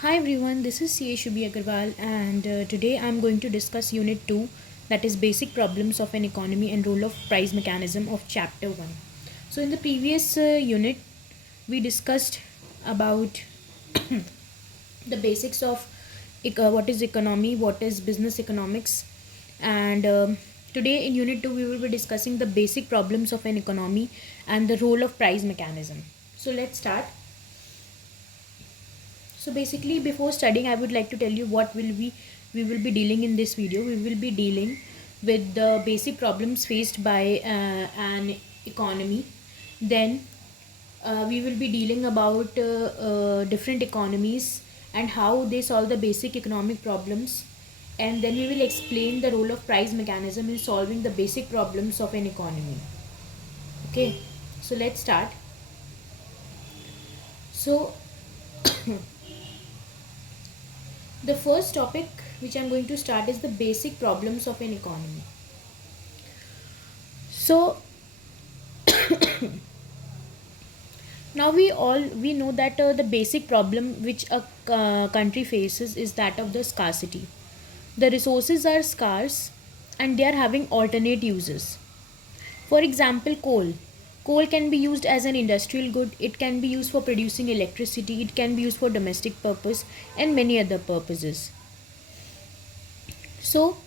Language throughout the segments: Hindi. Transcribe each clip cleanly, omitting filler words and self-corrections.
Hi everyone, this is CA Shubhi Agarwal, and today I'm going to discuss Unit 2, that is Basic Problems of an Economy and Role of Price Mechanism of Chapter 1. So, in the previous unit, we discussed about the basics of what is economy, what is business economics, and today in Unit 2, we will be discussing the basic problems of an economy and the role of price mechanism. So, let's start. So basically, before studying, I would like to tell you what will we will be dealing in this video. We will be dealing with the basic problems faced by an economy. Then we will be dealing about different economies and how they solve the basic economic problems. And then we will explain the role of price mechanism in solving the basic problems of an economy. Okay, so let's start. So the first topic which I'm going to start is the basic problems of an economy. So now we know that the basic problem which a country faces is that of the scarcity. The resources are scarce and they are having alternate uses. For example, coal. Coal can be used as an industrial good, it can be used for producing electricity, it can be used for domestic purpose and many other purposes. So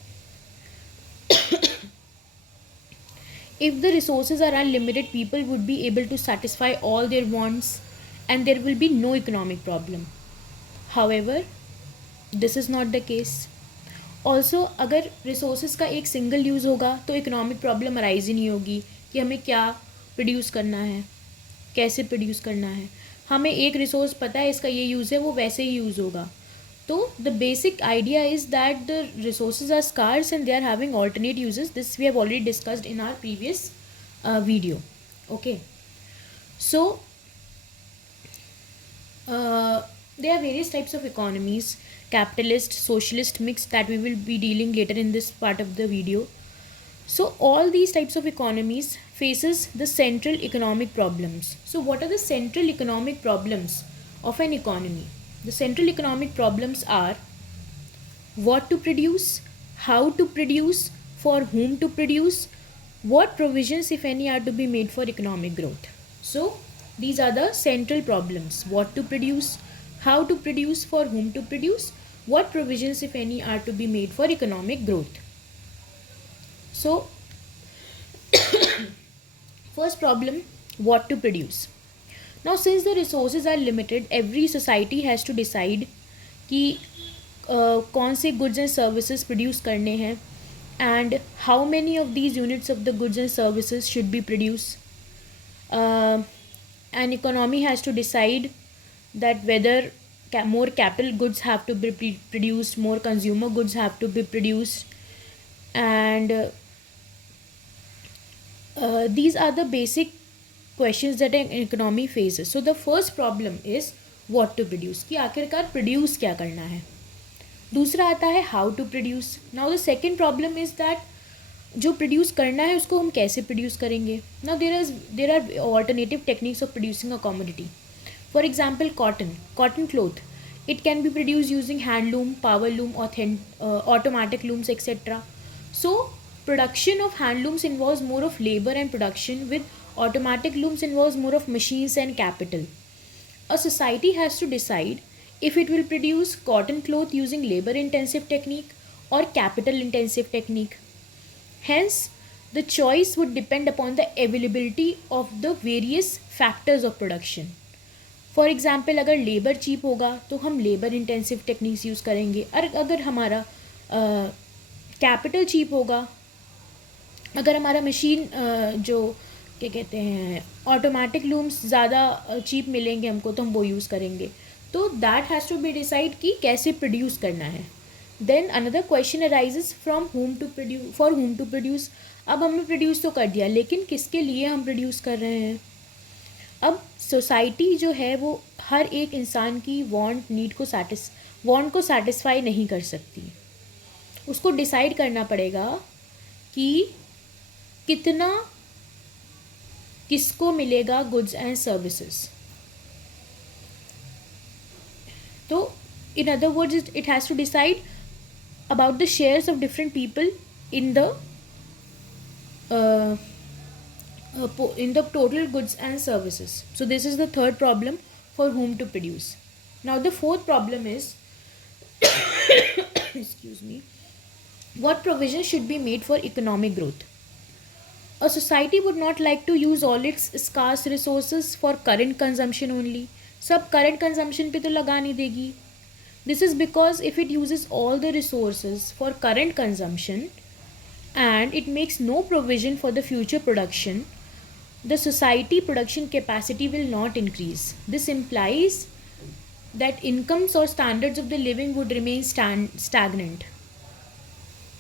if the resources are unlimited, people would be able to satisfy all their wants and there will be no economic problem. However, this is not the case. Also अगर रिसोर्सेज का एक सिंगल यूज़ होगा तो इकोनॉमिक प्रॉब्लम अराइज ही नहीं होगी कि हमें क्या प्रोड्यूस करना है, कैसे प्रोड्यूस करना है. हमें एक रिसोर्स पता है इसका ये यूज़ है, वो वैसे ही यूज़ होगा. तो the basic idea is that the resources are scarce and they are having alternate usages. This we have already discussed in our previous video. Okay, so there are various types of economies: capitalist, socialist, mixed, that we will be dealing later in this part of the video. So all these types of economies faces the central economic problems. So what are the central economic problems of an economy? The central economic problems are what to produce, how to produce, for whom to produce, what provisions, if any, are to be made for economic growth. So, these are the central problems: what to produce, how to produce, for whom to produce, what provisions, if any, are to be made for economic growth. So, first problem: what to produce. Now, since the resources are limited, every society has to decide कि कौन से goods and services produce करने हैं and how many of these units of the goods and services should be produced. An economy has to decide that whether more capital goods have to be produced, more consumer goods have to be produced, and these are the basic questions that an economy faces. So the first problem is what to produce, कि आखिरकार produce क्या करना है. दूसरा आता है how to produce. Now the second problem is that जो प्रोड्यूस करना है उसको हम कैसे प्रोड्यूस करेंगे. Now there are alternative techniques of producing a commodity. For example cotton cloth. It can be produce using handloom, power loom, automatic looms, etc. So production of handlooms involves more of labor and production, with automatic looms involves more of machines and capital. A society has to decide if it will produce cotton cloth using labor intensive technique or capital intensive technique. Hence, the choice would depend upon the availability of the various factors of production. For example अगर लेबर चीप होगा तो हम लेबर इंटेंसिव टेक्निक्स यूज़ करेंगे, और अगर हमारा कैपिटल चीप होगा, अगर हमारा मशीन जो क्या कहते हैं ऑटोमेटिक लूम्स ज़्यादा चीप मिलेंगे हमको तो हम वो यूज़ करेंगे. तो that has to be decide कि कैसे प्रोड्यूस करना है. Then another question arises from whom to produce, for whom to produce. अब हमने प्रोड्यूस तो कर दिया, लेकिन किसके लिए हम प्रोड्यूस कर रहे हैं. अब सोसाइटी जो है वो हर एक इंसान की वांट को सेटिस्फाई नहीं कर सकती. उसको डिसाइड करना पड़ेगा कि कितना किसको मिलेगा गुड्स एंड सर्विसेज. तो In other words, it has to decide about the shares of different people in the uh, in the total goods and services. So this is the third problem, for whom to produce. Now the fourth problem is excuse me, what provision should be made for economic growth? A society would not like to use all its scarce resources for current consumption only. सब current consumption पे तो लगा नहीं देगी. This is because if it uses all the resources for current consumption and it makes no provision for the future production, the society production capacity will not increase. This implies that incomes or standards of the living would remain stagnant.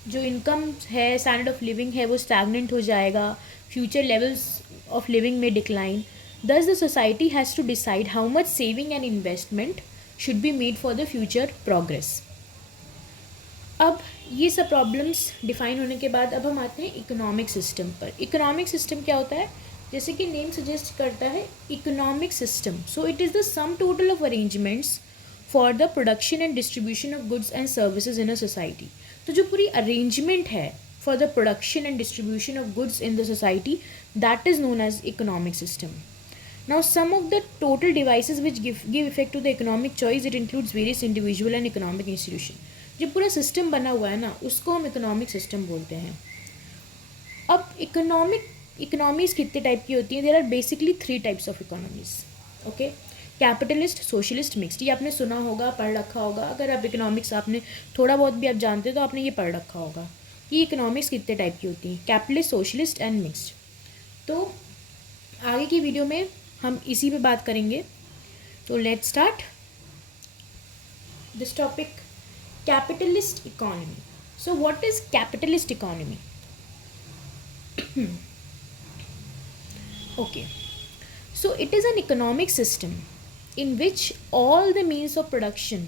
जो इनकम है, स्टैंडर्ड ऑफ लिविंग है, वो स्टैगनेंट हो जाएगा, फ्यूचर लेवल्स ऑफ लिविंग में decline. Thus the society has to decide how much saving and investment should be made for the future progress. अब ये सब प्रॉब्लम्स डिफाइन होने के बाद अब हम आते हैं इकोनॉमिक सिस्टम पर. इकोनॉमिक सिस्टम क्या होता है? जैसे कि नेम सजेस्ट करता है, economic system. So it is the sum total of arrangements for the production and distribution of goods and services in a society. तो जो पूरी अरेंजमेंट है for the production and distribution of goods in the society, that is known as economic system. Now some of the total devices which give effect to the economic choice, it includes various individual and economic institution. जो पूरा सिस्टम बना हुआ है ना, उसको हम इकोनॉमिक सिस्टम बोलते हैं. अब इकोनॉमीज़ कितने टाइप की होती हैं? There are basically 3 types of economies. Okay, capitalist, socialist, mixed. ये आपने सुना होगा, पढ़ रखा होगा. अगर आप इकोनॉमिक्स आपने थोड़ा बहुत भी आप जानते हो तो आपने ये पढ़ रखा होगा कि इकोनॉमिक्स कितने टाइप की होती हैं, कैपिटलिस्ट, सोशलिस्ट एंड मिक्स्ड. तो आगे की वीडियो में हम इसी पे बात करेंगे. तो let's start this topic, capitalist economy. So what is capitalist economy? Okay, so it is an economic system in which all the means of production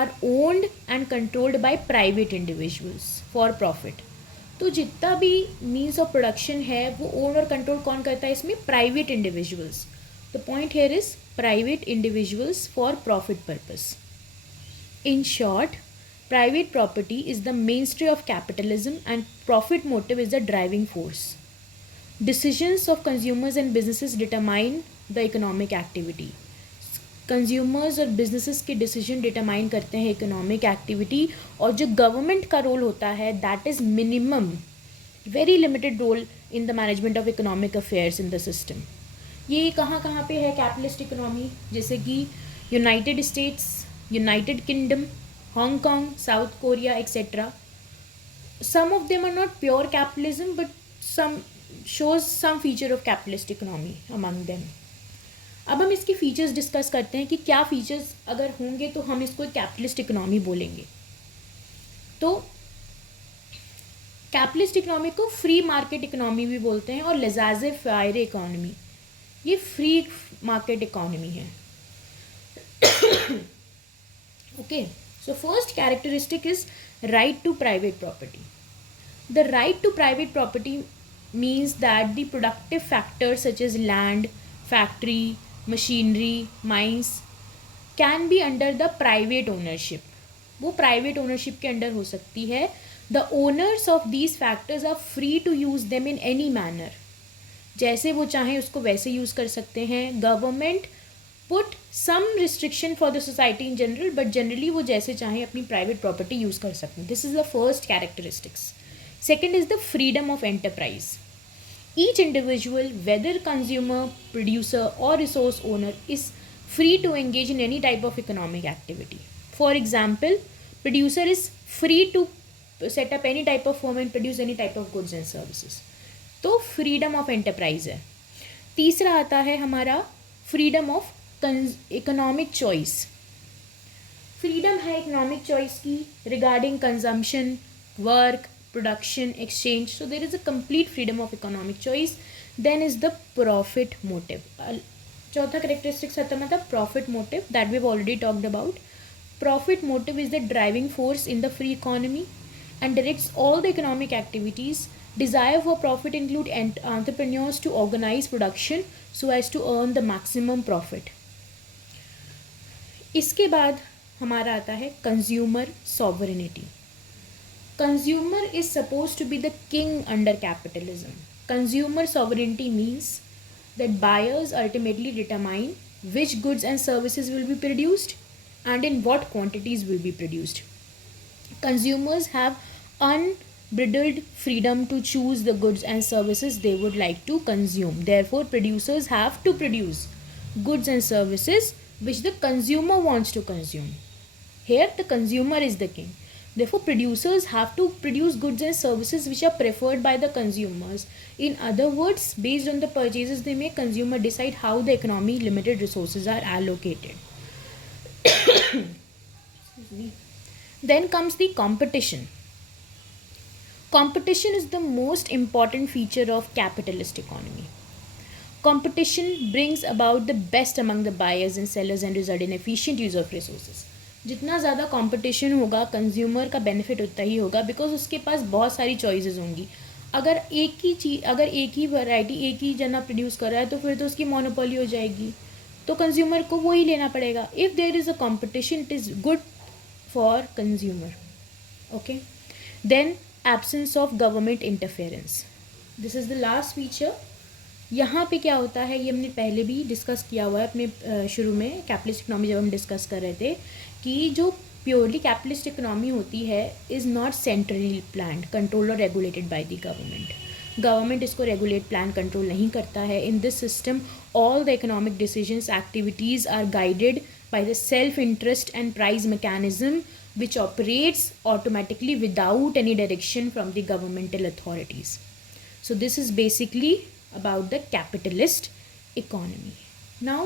are owned and controlled by private individuals for profit. तो जितना भी means of production है वो own और control कौन करता है इसमें? Private individuals. The point here is private individuals for profit purpose. In short, private property is the mainstay of capitalism and profit motive is the driving force. Decisions of consumers and businesses determine the economic activity. Consumers और बिजनेसेस के डिसीजन डिटरमाइन करते हैं इकोनॉमिक एक्टिविटी. और जो गवर्नमेंट का रोल होता है, that is minimum, very limited role in the management of economic affairs in the system. ये कहाँ कहाँ पे है कैपिटलिस्ट इकोनॉमी? जैसे कि United States, United Kingdom, Hong Kong, South Korea etcetera. Some of them are not pure capitalism but some shows some feature of capitalist economy among them. अब हम इसके फीचर्स डिस्कस करते हैं कि क्या फीचर्स अगर होंगे तो हम इसको कैपिटलिस्ट इकोनॉमी बोलेंगे. तो कैपिटलिस्ट इकोनॉमी को फ्री मार्केट इकोनॉमी भी बोलते हैं और लेज़ाज़े फ़ायर इकोनॉमी. ये फ्री मार्केट इकोनॉमी है. Okay, so first characteristic is right to private property. The right to private property means that the productive factors such as land, factory, machinery, mines can be under the private ownership. वो private ownership के अंडर हो सकती है. The owners of these factors are free to use them in any manner. जैसे वो चाहें उसको वैसे यूज़ कर सकते हैं. Government put some restriction for the society in general, but generally वो जैसे चाहें अपनी private property यूज़ कर सकते हैं. This is the first characteristics. Second is the freedom of enterprise. Each individual, whether consumer, producer or resource owner, is free to engage in any type of economic activity. For example, producer is free to set up any type of firm and produce any type of goods and services. तो freedom of enterprise है. तीसरा आता है हमारा freedom of economic choice. Freedom है economic choice की regarding consumption, work, production, exchange. So there is a complete freedom of economic choice. Then is the profit motive. चौथा characteristics आता है profit motive, that we've already talked about. Profit motive is the driving force in the free economy and directs all the economic activities. Desire for profit include entrepreneurs to organize production so as to earn the maximum profit. इसके बाद हमारा आता है consumer sovereignty. Consumer is supposed to be the king under capitalism. Consumer sovereignty means that buyers ultimately determine which goods and services will be produced and in what quantities will be produced. Consumers have unbridled freedom to choose the goods and services they would like to consume. Therefore, producers have to produce goods and services which the consumer wants to consume. Here, the consumer is the king. Therefore, producers have to produce goods and services which are preferred by the consumers. In other words, based on the purchases they make, consumer decide how the economy limited resources are allocated. Then comes the competition. Competition is the most important feature of capitalist economy. Competition brings about the best among the buyers and sellers and result in efficient use of resources. जितना ज़्यादा कंपटीशन होगा कंज्यूमर का बेनिफिट उतना ही होगा बिकॉज उसके पास बहुत सारी चॉइसेस होंगी. अगर एक ही वैरायटी एक ही जना प्रोड्यूस कर रहा है तो फिर तो उसकी मोनोपोली हो जाएगी, तो कंज्यूमर को वो ही लेना पड़ेगा. If there is a competition it is good for consumer. Okay. Then absence of government interference. This is the last feature. यहाँ पे क्या होता है ये हमने पहले भी डिस्कस किया हुआ है अपने शुरू में कैपिटलिस्ट इकोनॉमी जब हम डिस्कस कर रहे थे कि जो प्योरली कैपिटलिस्ट इकोनॉमी होती है is not centrally planned, control और regulated by the government. Government इसको रेगुलेट प्लान कंट्रोल नहीं करता है. In this system all the economic decisions activities are guided by the self interest and price mechanism which operates automatically without any direction from the governmental authorities. So this is basically about the capitalist economy. Now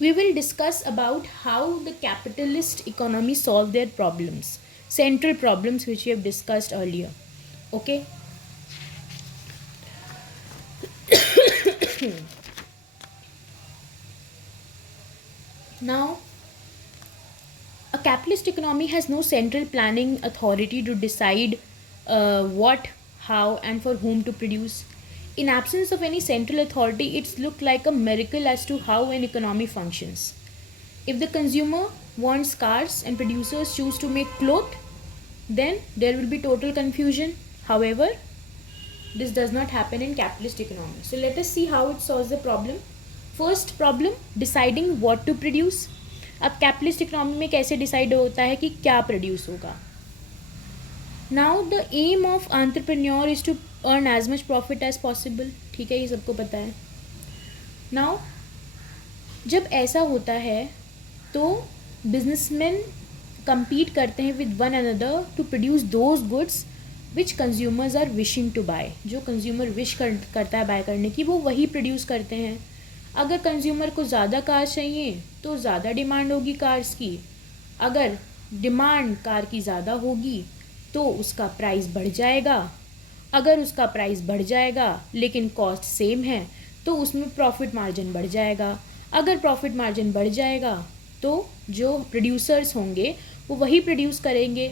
we will discuss about how the capitalist economy solve their problems, central problems which we have discussed earlier. Okay. Now a capitalist economy has no central planning authority to decide what, how and for whom to produce. In absence of any central authority, it's looked like a miracle as to how an economy functions. If the consumer wants cars and producers choose to make cloth, then there will be total confusion. However, this does not happen in capitalist economy. So let us see how it solves the problem. First problem, deciding what to produce. अब कैपिटलिस्ट इकोनॉमी में कैसे डिसाइड होता है कि क्या प्रोड्यूस होगा. Now the aim of entrepreneur is to earn as much profit as possible. ठीक है, ये सबको पता है. Now जब ऐसा होता है तो businessmen compete करते हैं with one another to produce those goods which consumers are wishing to buy. जो consumer wish करता है buy करने की वो वही produce करते हैं. अगर कंज्यूमर को ज़्यादा कार्स चाहिए तो ज़्यादा डिमांड होगी कार्स की. अगर डिमांड कार की ज़्यादा होगी तो उसका प्राइस बढ़ जाएगा. अगर उसका प्राइस बढ़ जाएगा लेकिन कॉस्ट सेम है तो उसमें प्रॉफिट मार्जिन बढ़ जाएगा. अगर प्रॉफिट मार्जिन बढ़ जाएगा तो जो प्रोड्यूसर्स होंगे वो वही प्रोड्यूस करेंगे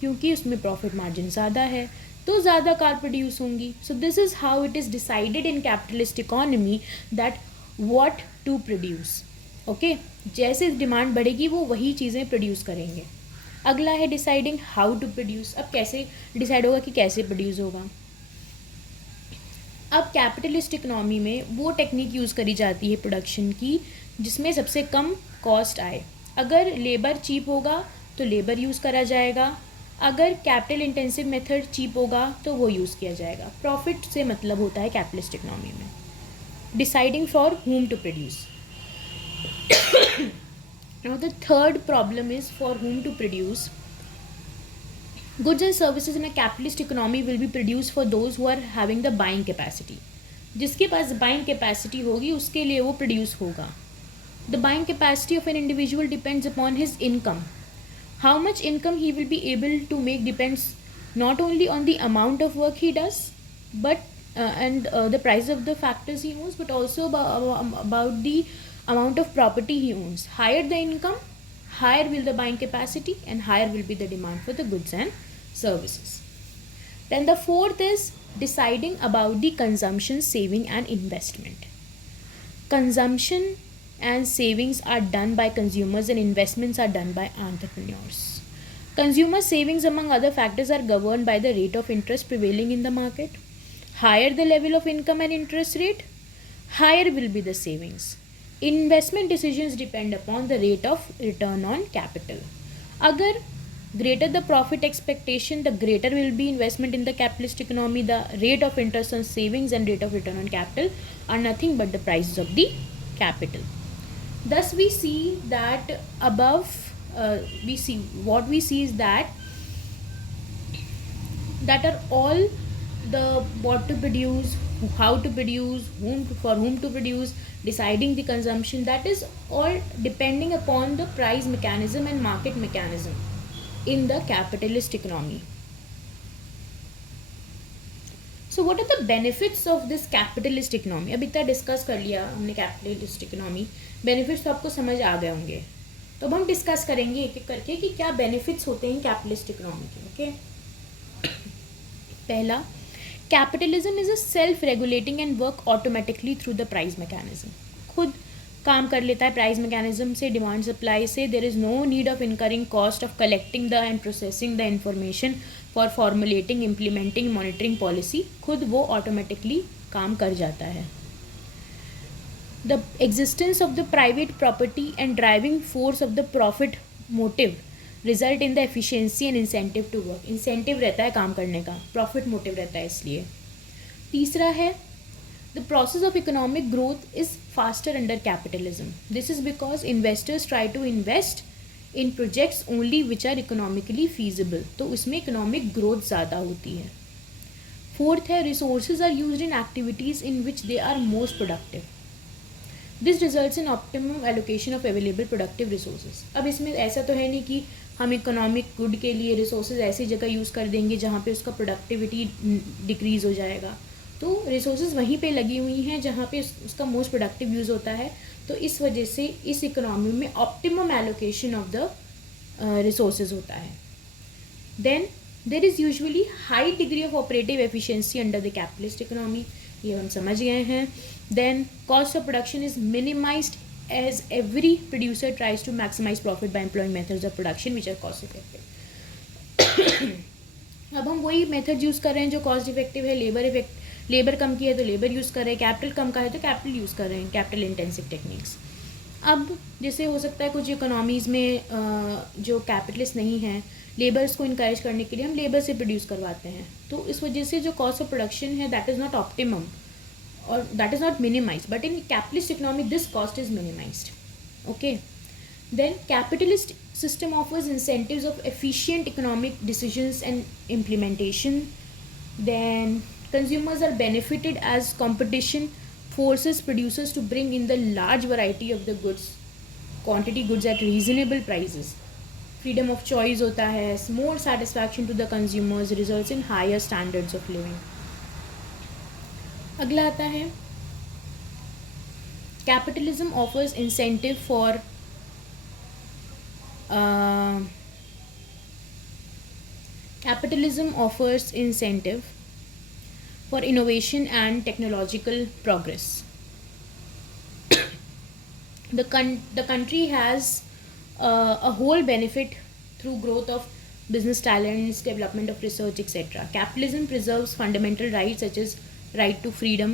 क्योंकि उसमें प्रॉफिट मार्जिन ज़्यादा है तो ज़्यादा कार प्रोड्यूस होंगी. So this is how it is decided in capitalist economy that what to produce. Okay, जैसे डिमांड बढ़ेगी वो वही चीज़ें प्रोड्यूस करेंगे. अगला है डिसाइडिंग हाउ टू प्रोड्यूस. अब कैसे डिसाइड होगा कि कैसे प्रोड्यूस होगा. अब कैपिटलिस्ट इकोनॉमी में वो टेक्निक यूज़ करी जाती है प्रोडक्शन की जिसमें सबसे कम कॉस्ट आए. अगर लेबर चीप होगा तो लेबर यूज़ करा जाएगा. अगर कैपिटल इंटेंसिव मेथड चीप होगा तो वो यूज़ किया जाएगा. प्रॉफिट से मतलब होता है कैपिटलिस्ट इकोनॉमी में. Deciding for whom to produce. Now the third problem is for whom to produce. Goods and services in a capitalist economy will be produced for those who are having the buying capacity. जिसके पास buying capacity होगी उसके लिए वो produce होगा. The buying capacity of an individual depends upon his income. How much income he will be able to make depends not only on the amount of work he does, but the price of the factors he owns, but also about the amount of property he owns. Higher the income, higher will the buying capacity and higher will be the demand for the goods and services. Then the fourth is deciding about the consumption, saving and investment. Consumption and savings are done by consumers and investments are done by entrepreneurs. Consumer savings, among other factors, are governed by the rate of interest prevailing in the market. Higher the level of income and interest rate, higher will be the savings. Investment decisions depend upon the rate of return on capital. अगर greater the profit expectation, the greater will be investment in the capitalist economy. The rate of interest on savings and rate of return on capital are nothing but the prices of the capital. Thus we see that we see is that are all the what to produce, how to produce, for whom to produce, deciding the consumption, that is all depending upon the price mechanism and market mechanism in the capitalist economy. So what are the benefits of this capitalist economy? अभी तक डिस्कस कर लिया हमने कैपिटलिस्ट इकोनॉमी, बेनिफिट्स तो आपको समझ आ गए होंगे. तो अब हम डिस्कस करेंगे एक एक करके कि क्या बेनिफिट्स होते हैं कैपिटलिस्ट इकोनॉमी के. ओके, पहला, capitalism is a self regulating and work automatically through the price mechanism. खुद काम कर लेता है प्राइस मैकेनिज्म से, डिमांड सप्लाई से. There is no need of incurring cost of collecting the and processing the information for formulating, implementing, monitoring policy. खुद वो ऑटोमेटिकली काम कर जाता है. The existence of the private property and driving force of the profit motive result in the efficiency and incentive to work. Incentive रहता है काम करने का, प्रॉफिट मोटिव रहता है इसलिए. तीसरा है, the process of economic growth is faster under capitalism. This is because investors try to invest in projects only which are economically feasible. तो उसमें economic growth ज़्यादा होती है. Fourth है, resources are used in activities in which they are most productive. This results in optimum allocation of available productive resources. अब इसमें ऐसा तो है नहीं कि हम इकोनॉमिक गुड के लिए रिसोर्सेज ऐसी जगह यूज़ कर देंगे जहाँ पे उसका प्रोडक्टिविटी डिक्रीज़ हो जाएगा. तो रिसोर्सेज वहीं पे लगी हुई हैं जहाँ पे उसका मोस्ट प्रोडक्टिव यूज़ होता है. तो इस वजह से इस इकोनॉमी में optimum allocation of the resources होता है. Then there is usually high degree of operative efficiency under the capitalist economy. ये हम समझ गए हैं. Then cost of production is minimized as every producer tries to maximize profit by employing methods of production which are cost effective. अब हम वही मेथड यूज़ कर रहे हैं जो कॉस्ट इफेक्टिव है. लेबर कम की है तो लेबर यूज़ कर रहे हैं, कैपिटल कम का है तो कैपिटल यूज़ कर रहे हैं, कैपिटल इंटेंसिव टेक्निक्स. अब जैसे हो सकता है कुछ इकोनॉमीज़ में जो कैपिटलिस्ट नहीं हैं, लेबर्स को इनकरेज करने के लिए हम लेबर से प्रोड्यूस करवाते हैं. तो इस वजह से जो कॉस्ट ऑफ प्रोडक्शन है that is not optimum or that is not minimized, but in capitalist economy this cost is minimized. Okay, then capitalist system offers incentives of efficient economic decisions and implementation. Then consumers are benefited as competition forces producers to bring in the large variety of the quantity goods at reasonable prices. Freedom of choice होता है, more satisfaction to the consumers, results in higher standards of living. अगला आता है, capitalism offers incentive for innovation and technological progress. The country has a whole benefit through growth of business talents, development of research, etc. Capitalism preserves fundamental rights such as right to freedom,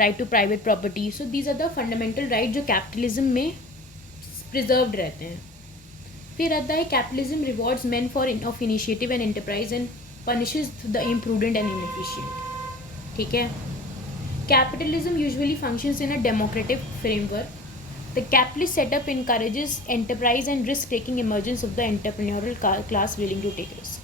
right to private property. So these are the fundamental rights जो कैपिटलिज्म में preserved रहते हैं. फिर आता है, capitalism rewards men for of initiative and enterprise and punishes the imprudent and inefficient. ठीक है. Capitalism usually functions in a democratic framework. The capitalist setup encourages enterprise and risk-taking emergence of the entrepreneurial class willing to take risk.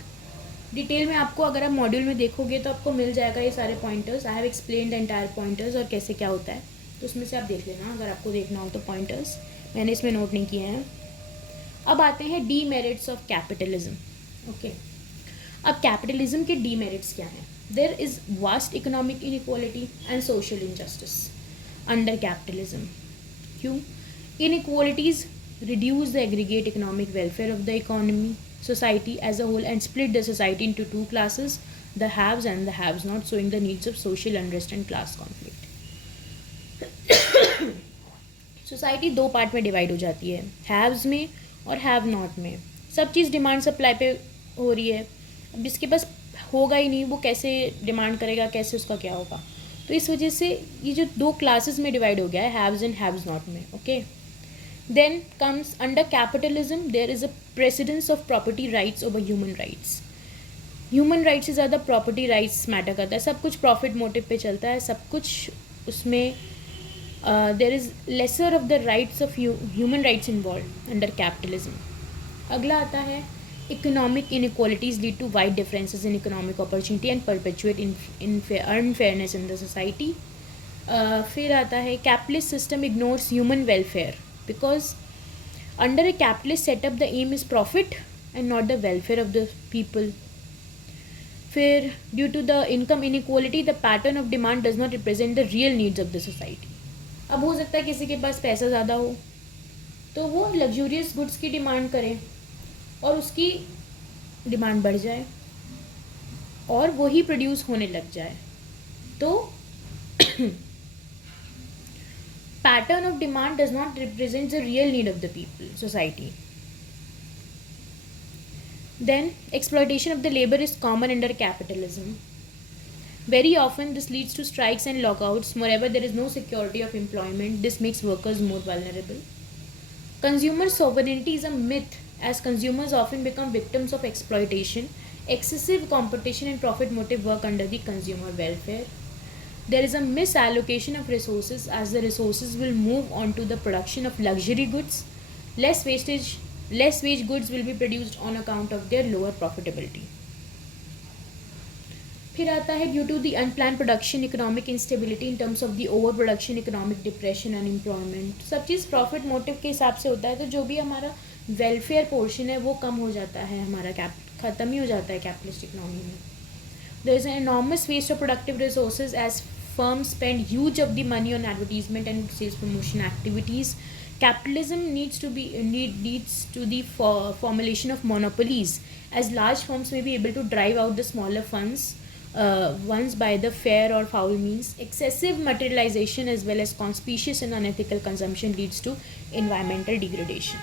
Detail में आपको अगर आप मॉड्यूल में देखोगे तो आपको मिल जाएगा ये सारे pointers. I have explained the entire pointers और कैसे क्या होता है, तो उसमें से आप देख लेना अगर आपको देखना हो तो. पॉइंटर्स मैंने इसमें नोट नहीं किए हैं. अब आते हैं डीमेरिट्स ऑफ कैपिटलिज्म. ओके, अब कैपिटलिज्म के डीमेरिट्स क्या हैं? There is vast economic inequality and social injustice under capitalism. क्यों? Inequalities reduce the aggregate economic welfare of the economy, society as a whole, and split the society into two classes, the haves and the haves not, showing the needs of social unrest and class conflict. Society दो पार्ट में डिवाइड हो जाती है, हैव्स में और हैव नॉट में. सब चीज़ डिमांड सप्लाई पे हो रही है. अब जिसके पास होगा ही नहीं वो कैसे डिमांड करेगा, कैसे उसका क्या होगा. तो इस वजह से ये जो दो क्लासेस में डिवाइड हो गया है, हैव्स एंड हैव्स नॉट में. Okay, then comes under capitalism there is a precedence of property rights over human rights. Human rights से ज़्यादा प्रॉपर्टी राइट्स मैटर करता है. सब कुछ प्रॉफिट मोटिव पे चलता है, सब कुछ उसमें there is lesser of the rights of human rights involve under capitalism. अगला आता है economic inequalities lead to wide differences in economic opportunity and perpetuate unfairness in the society. फिर आता है capitalist system ignores human welfare because under a capitalist setup the aim is profit and not the welfare of the people. फिर due to the income inequality the pattern of demand does not represent the real needs of the society. अब हो सकता है किसी के पास पैसा ज़्यादा हो तो वो लग्जूरियस गुड्स की डिमांड करे और उसकी डिमांड बढ़ जाए और वही प्रोड्यूस होने लग जाए. तो pattern of demand does not represent the real need of the people society. Then, exploitation of the labor is common under capitalism. Very often, this leads to strikes and lockouts. Moreover, there is no security of employment. This makes workers more vulnerable. Consumer sovereignty is a myth, as consumers often become victims of exploitation. Excessive competition and profit motive work under the consumer welfare. There is a misallocation of resources, as the resources will move on to the production of luxury goods. Less wage goods will be produced on account of their lower profitability. फिर आता है due to the unplanned production economic instability in terms of the over production economic depression unemployment. सब चीज़ प्रॉफिट मोटिव के हिसाब से होता है, तो जो भी हमारा वेलफेयर पोर्शन है वो कम हो जाता है, हमारा ख़त्म ही हो जाता है कैपिटलिस्ट इकोनॉमी में. There is an enormous waste of productive resources as firms spend huge of the money on advertisement and sales promotion activities. Capitalism needs to the formulation of monopolies, as large firms may be able to drive out the smaller ones by the fair or foul means. Excessive materialization as well as conspicuous and unethical consumption leads to environmental degradation.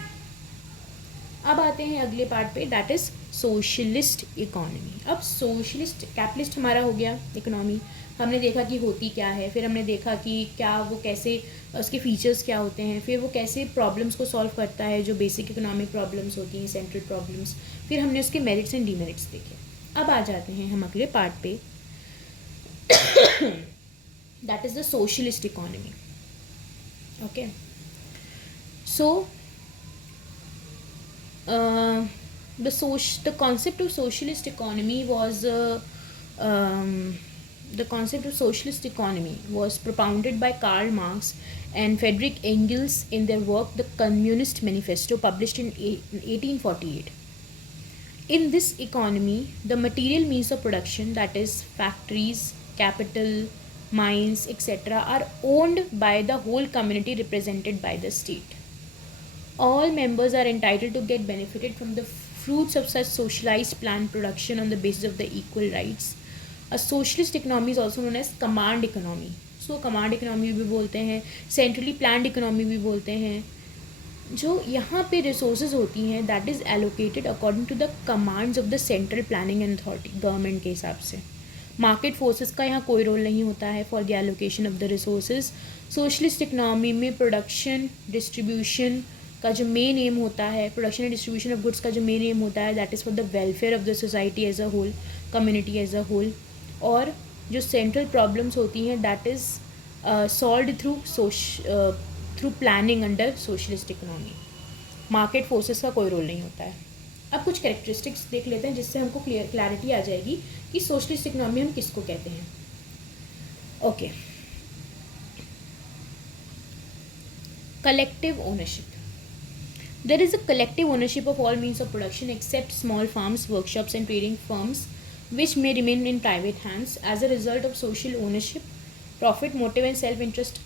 अब आते हैं अगले पार्ट पे, दैट इज़ सोशलिस्ट इकोनॉमी. अब सोशलिस्ट कैपिटलिस्ट हमारा हो गया इकोनॉमी, हमने देखा कि होती क्या है, फिर हमने देखा कि क्या वो कैसे उसके फीचर्स क्या होते हैं, फिर वो कैसे प्रॉब्लम्स को सॉल्व करता है जो बेसिक इकोनॉमिक प्रॉब्लम्स होती हैं, सेंट्रल प्रॉब्लम्स. फिर हमने उसके मेरिट्स एंड डीमेरिट्स देखे. अब आ जाते हैं हम अगले पार्ट पे, that is the socialist economy. Okay, so the concept of socialist economy was propounded by Karl Marx and Friedrich Engels in their work The Communist Manifesto, published in 1848. In this economy, the material means of production, that is factories, capital, mines, etc., are owned by the whole community represented by the state. All members are entitled to get benefited from the fruits of such socialized planned production on the basis of the equal rights. A socialist economy is also known as command economy. So command economy भी बोलते हैं, centrally planned economy भी बोलते हैं. जो यहाँ पे resources होती हैं, that is allocated according to the commands of the central planning and authority, government के हिसाब से. मार्केट फोर्सेस का यहाँ कोई रोल नहीं होता है for the allocation of the resources. Socialist economy में प्रोडक्शन डिस्ट्रीब्यूशन का जो मेन एम होता है, production and distribution of goods का जो मेन एम होता है, that is for the welfare of the society as a whole, community as a whole. और जो सेंट्रल प्रॉब्लम्स होती हैं that is solved through planning under socialist economy. Market forces का कोई रोल नहीं होता है. अब कुछ कैरेक्टरिस्टिक्स देख लेते हैं जिससे हमको क्लैरिटी आ जाएगी कि सोशलिस्ट इकोनॉमी हम किसको कहते हैं. Okay, collective ownership. There is a collective ownership of all means of production except small farms, workshops and trading firms, which may remain in private hands. As a result of social ownership, profit motive and self-interest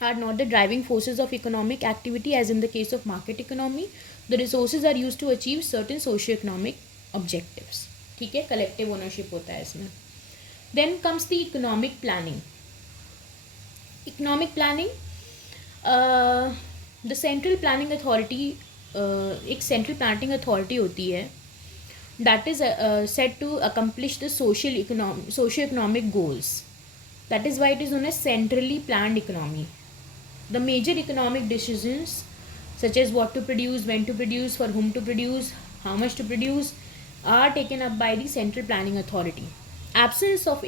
are not the driving forces of economic activity as in the case of market economy. The resources are used to achieve certain socio-economic objectives. ठीक है, कलेक्टिव ओनरशिप होता है इसमें. Then comes the economic planning. Economic planning, the central planning authority, एक सेंट्रल प्लानिंग अथॉरिटी होती है that is set to accomplish the socio-economic goals. That is why it is known as centrally planned economy. The major economic decisions such as what to produce, when to produce, for whom to produce, how much to produce are taken up by the central planning authority. Absence of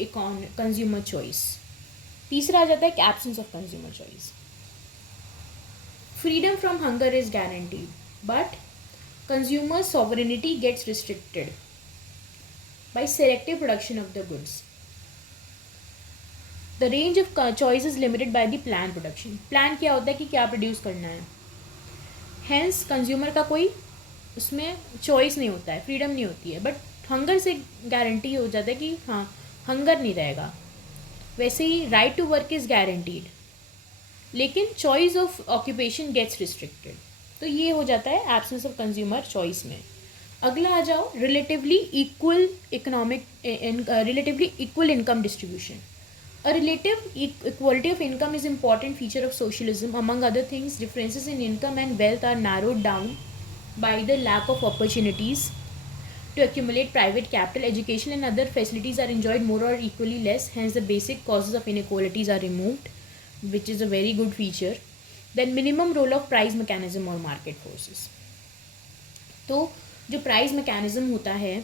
consumer choice. तीसरा आ जाता है absence of consumer choice. Freedom from hunger is guaranteed, but consumer sovereignty gets restricted by selective production of the goods. The range of choice is limited by the planned production. Plan क्या होता है कि क्या प्रोड्यूस करना है. Hence कंज्यूमर का कोई उसमें चॉइस नहीं होता है, फ्रीडम नहीं होती है. बट हंगर से गारंटी हो जाता है कि हाँ हंगर नहीं रहेगा. वैसे ही right to work is guaranteed, लेकिन choice of occupation gets restricted. तो ये हो जाता है एब्सेंस ऑफ कंज्यूमर चॉइस में. अगला आ जाओ, relatively equal income distribution. A relative equality of income is important feature of socialism. Among other things, differences in income and wealth are narrowed down by the lack of opportunities to accumulate private capital. Education and other facilities are enjoyed more or equally less. Hence, the basic causes of inequalities are removed, which is a very good feature. Then, minimum role of price mechanism or market forces. तो जो प्राइस मैकेनिज़्म होता है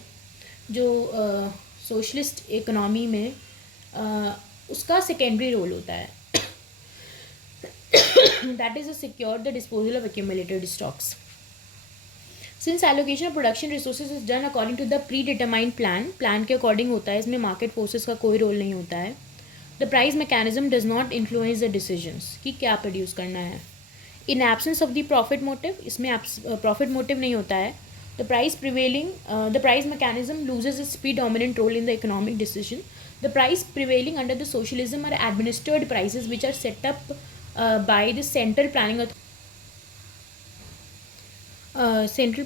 जो सोशलिस्ट इकोनॉमी में उसका सेकेंडरी रोल होता है. That is a secure the disposal of accumulated stocks. Since allocation of production resources is done according to the predetermined plan के अकॉर्डिंग होता है, इसमें मार्केट फोर्सेस का कोई रोल नहीं होता है. The price mechanism does not influence the decisions कि क्या प्रोड्यूस करना है. In absence of the profit motive, इसमें प्रॉफिट मोटिव नहीं होता है. The price mechanism loses its predominant role in the economic decision. The price prevailing under the socialism are administered prices which are set up by the central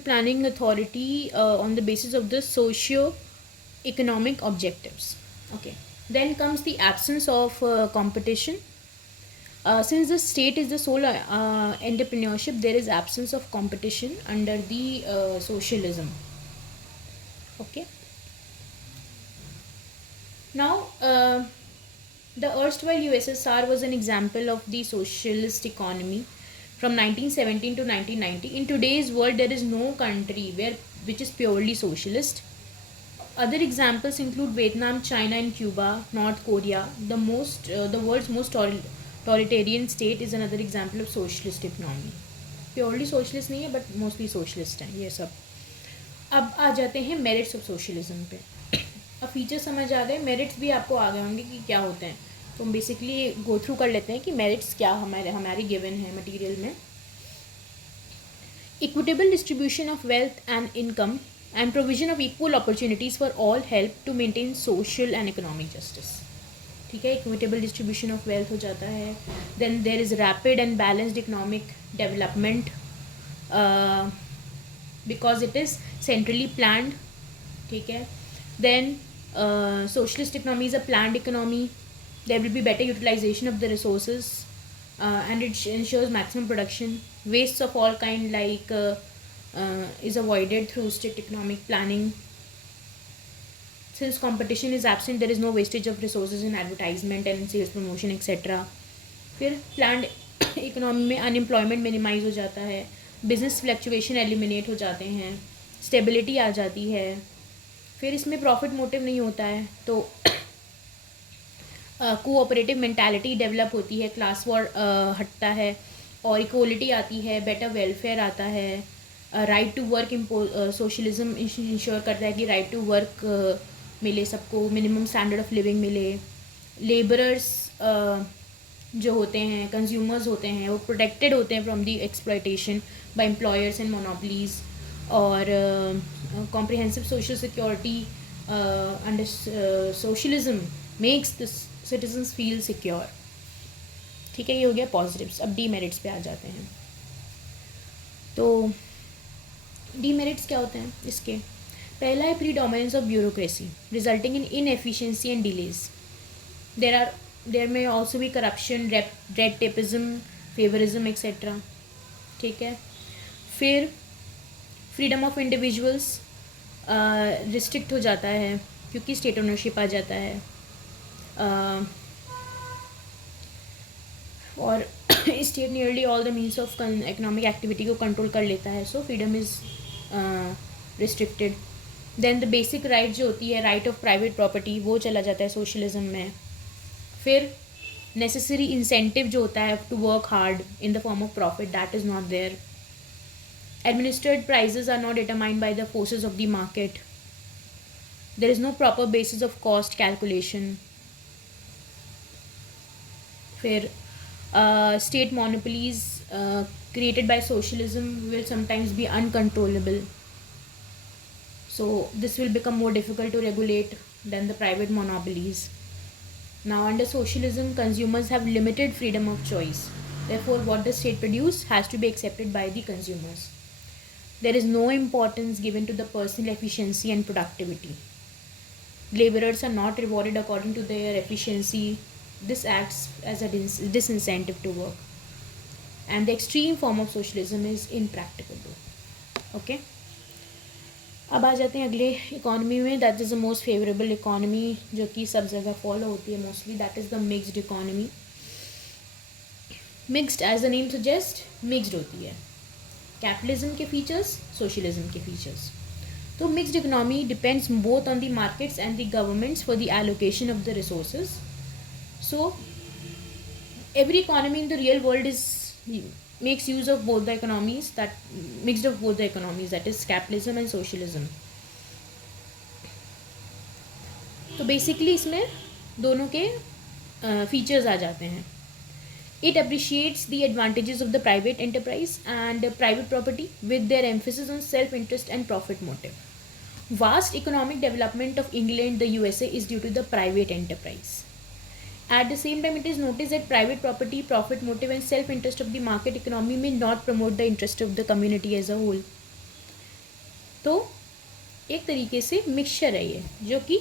planning authority on the basis of the socio-economic objectives. Okay. Then comes the absence of competition. Since the state is the sole entrepreneurship, there is absence of competition under the socialism. Okay. Now, the erstwhile USSR was an example of the socialist economy from 1917 to 1990. In today's world, there is no country which is purely socialist. Other examples include Vietnam, China, and Cuba, North Korea. The world's most totalitarian state is another example of socialist economy. Purely socialist नहीं है, but mostly socialist हैं ये सब. अब आ जाते हैं मेरिट्स ऑफ सोशलिज्म पे. अब फीचर समझ आ गए, मेरिट्स भी आपको आ गए होंगे कि क्या होते हैं. तो हम बेसिकली गो थ्रू कर लेते हैं कि मेरिट्स क्या हमारी गिवन है मटेरियल में. Equitable distribution of wealth and income and provision of equal opportunities for all help to maintain social and economic justice. ठीक है, इक्विटेबल डिस्ट्रीब्यूशन ऑफ वेल्थ हो जाता है. Then there is rapid and balanced economic development because it is centrally planned. ठीक है. Then socialist economy is a planned economy. There will be better utilization of the resources and it ensures maximum production. Wastes of all kind is avoided through strict economic planning. Since competition is absent, there is no wastage of resources in advertisement and sales promotion etc. फिर planned economy में unemployment minimize हो जाता है, business fluctuation eliminate हो जाते हैं, stability आ जाती है. फिर इसमें प्रॉफिट मोटिव नहीं होता है, तो कोऑपरेटिव मेंटालिटी डेवलप होती है, क्लास वॉर हटता है और इक्वलिटी आती है, बेटर वेलफेयर आता है. Right to work socialism ensure करता है कि राइट टू वर्क मिले सबको, मिनिमम स्टैंडर्ड ऑफ लिविंग मिले. लेबरर्स जो होते हैं, कंज्यूमर्स होते हैं, वो प्रोटेक्टेड होते हैं from the exploitation bye employers and monopolies. और comprehensive social security under socialism makes the citizens feel secure. ठीक है, ये हो गया पॉजिटिव्स. अब डीमेरिट्स पे आ जाते हैं. तो डीमेरिट्स क्या होते हैं इसके? पहला है predominance of bureaucracy resulting in inefficiency and delays. There में ऑल्सो भी corruption, red tapism, favouritism etcetera. ठीक है. फिर फ्रीडम ऑफ इंडिविजुअल्स रिस्ट्रिक्ट हो जाता है क्योंकि स्टेट ओनरशिप आ जाता है. और state nearly all the means of economic activity को कंट्रोल कर लेता है, so freedom is restricted. Then the basic right जो होती है, राइट ऑफ प्राइवेट प्रॉपर्टी, वो चला जाता है सोशलिज्म में. फिर नेसेसरी इंसेंटिव जो होता है to work hard in the form of profit, that is not there. Administered prices are not determined by the forces of the market. There is no proper basis of cost calculation. फिर state monopolies created by socialism will sometimes be uncontrollable. So this will become more difficult to regulate than the private monopolies. Now under socialism, consumers have limited freedom of choice. Therefore, what the state produce has to be accepted by the consumers. There is no importance given to the personal efficiency and productivity. Laborers are not rewarded according to their efficiency. This acts as a disincentive to work. And the extreme form of socialism is impracticable. Okay? अब आ जाते हैं अगले इकॉनमी में. That is the most favourable economy जो कि सब जगह फॉलो होती है mostly. That is the mixed economy. Mixed as the name suggest, mixed होती है. कैपिटलिज्म के फीचर्स, सोशलिज्म के फीचर्स. तो mixed economy depends both on the markets and the governments for the allocation of the resources. So every economy in the real world is makes use of both the economies, that mixed of both the economies, that is capitalism and socialism. तो बेसिकली इसमें दोनों के फीचर्स आ जाते हैं. It appreciates the advantages of the private enterprise and private property with their emphasis on self-interest and profit motive. Vast economic development of England, the USA, is due to the private enterprise. At the same time, it is noticed that private property, profit motive and self-interest of the market economy may not promote the interest of the community as a whole. तो एक तरीके से मिक्सचर है ये जो कि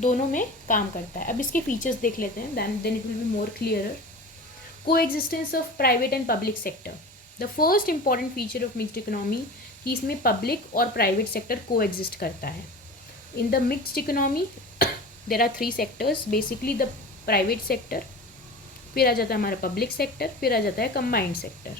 दोनों में काम करता है. अब इसके फीचर्स देख लेते हैं, then it will be more clearer. Coexistence of private and public sector. The first important feature of mixed economy कि इसमें public और private sector coexist करता है. In the mixed economy there are three sectors, basically the private sector, फिर आ जाता है हमारा public sector, फिर आ जाता है combined sector.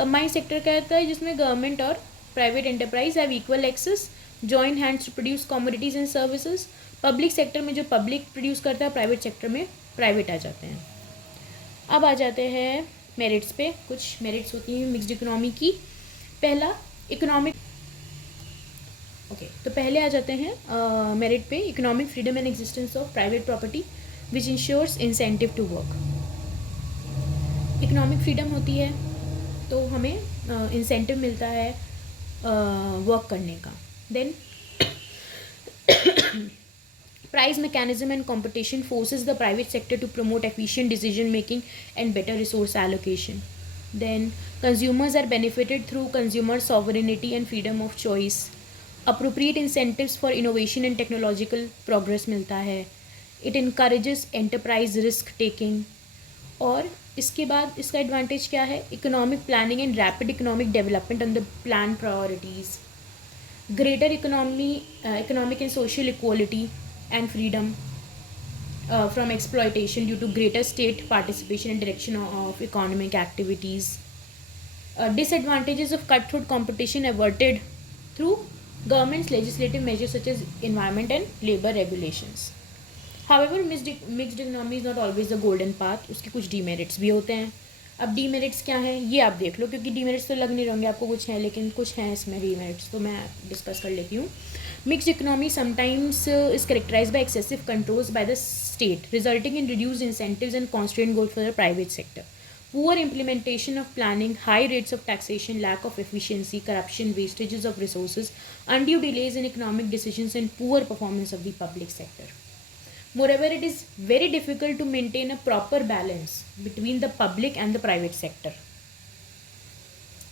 Combined sector कहता है जिसमें government और private enterprise have equal access, join hands to produce commodities and services. Public sector में जो public produce करता है, private sector में private आ जाते हैं. अब आ जाते हैं मेरिट्स पे. कुछ मेरिट्स होती हैं मिक्स्ड इकोनॉमी की. पहला इकोनॉमिक तो पहले आ जाते हैं मेरिट पे. Economic freedom and existence of private property which ensures incentive to work. Economic freedom होती है तो हमें इंसेंटिव मिलता है वर्क करने का. Then price mechanism and competition forces the private sector to promote efficient decision making and better resource allocation. Then consumers are benefited through consumer sovereignty and freedom of choice. Appropriate incentives for innovation and technological progress मिलता है. It encourages enterprise risk taking. और इसके बाद इसका एडवांटेज क्या है? Economic planning and rapid economic development on the plan priorities. Greater economic and social equality and freedom from exploitation due to greater state participation and direction of economic activities. Disadvantages of cutthroat competition averted through government's legislative measures such as environment and labor regulations. However, mixed economy is not always the golden path. उसके कुछ demerits भी होते हैं. अब डीमेरिट्स क्या हैं ये आप देख लो, क्योंकि डीमेरिट्स तो लग नहीं रहेंगे आपको, कुछ हैं लेकिन कुछ हैं इसमें डीमेरिट्स, तो मैं डिस्कस कर लेती हूँ. Mixed economy sometimes is characterize by excessive controls by the state resulting in reduced incentives and constraint goal for the private sector. Poor implementation of planning, high rates of taxation, lack of efficiency, corruption, wastages of resources, undue delays in economic decisions and poor performance of the public sector. Moreover, it is very difficult to maintain a proper balance between the public and the private sector.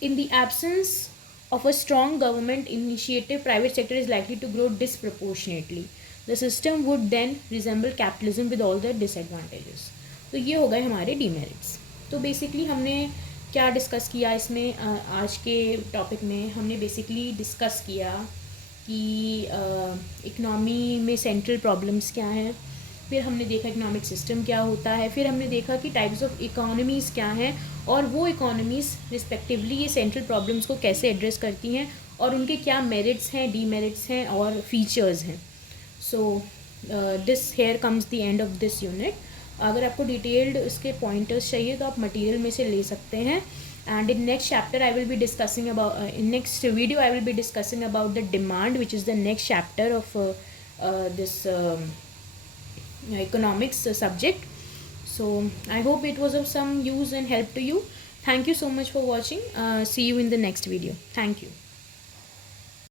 In the absence of a strong government initiative, private sector is likely to grow disproportionately. The system would then resemble capitalism with all the disadvantages. तो ये हो गए हमारे demerits. तो बेसिकली हमने क्या डिस्कस किया इसमें, आज के टॉपिक में हमने बेसिकली डिस्कस किया कि इकनॉमी में सेंट्रल प्रॉब्लम्स क्या हैं, फिर हमने देखा इकोनॉमिक सिस्टम क्या होता है, फिर हमने देखा कि टाइप्स ऑफ इकोनॉमीज़ क्या हैं और वो इकोनॉमीज़ रिस्पेक्टिवली ये सेंट्रल प्रॉब्लम्स को कैसे एड्रेस करती हैं और उनके क्या मेरिट्स हैं, डीमेरिट्स हैं और फीचर्स हैं. So this here comes the end of this unit. अगर आपको डिटेल्ड इसके पॉइंटर्स चाहिए तो आप मटेरियल में से ले सकते हैं. And in next chapter I will be discussing about, in next video I will be discussing about the demand, which is the next chapter of this economics subject. So I hope it was of some use and help to you. Thank you so much for watching. See you in the next video. Thank you.